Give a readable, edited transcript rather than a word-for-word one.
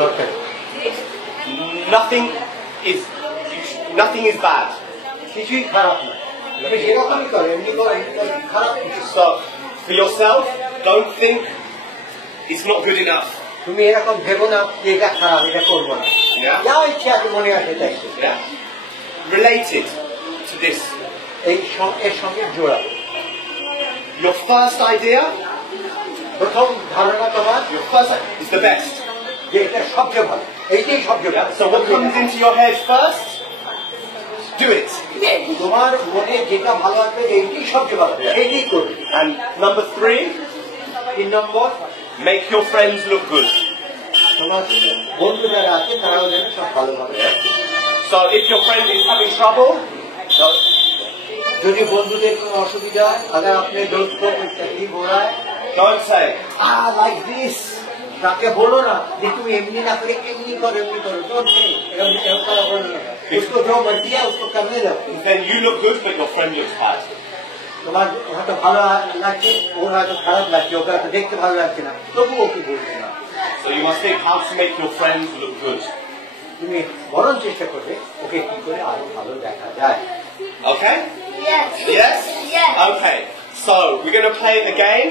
দরকার nothing is bad. কিছুই খারাপ না আপনি যেরকমই করেন এমনি করেন খারাপ কিছু So for yourself, don't think it's not good enough. তুমি এরকম ভেবো না যে এটা খারাপ এটা করবো না Yeah. যা ইচ্ছা আছে মনে আসে তাই Yeah. Related to this, এর সঙ্গে জোড়া your first idea, প্রথম ধারণা তোমার is the best. যে এটা সবচেয়ে ভালো এইটাই সবচেয়ে Yeah. ভালো So what comes into your head first, do it. তোমার মনে যেটা ভালো আসবে এইটাই সবচেয়ে ভালো সেইটাই করবে And number 3, 3 number make your friends look good. তোমার বন্ধু যারা আছে তারাও যেন সব ভালোভাবে So if your friend is having trouble, যদি বন্ধুদের কোনো অসুবিধা হয় তাহলে আপনি দোস্ত তকলিফ हो रहा है don't say, like this তাকে বলো না যে তুমি এমনি না করে এমনি করো don't say এরকম করা বলো না उसको जो मर्जी है उसको करने दो then you look good but your friend looks bad. তোমার হয়তো ভালো লাগছে ওর হয়তো খারাপ লাগছে ওকে হয়তো দেখতে ভালো লাগছে না তবু ওকে বলবে না So you must think how to make your friends look good. তুমি বরং চেষ্টা করবে ওকে কি করে আরো ভালো দেখা যায় Okay? Yes. Yes? Yes. Okay. So we're going to play the game.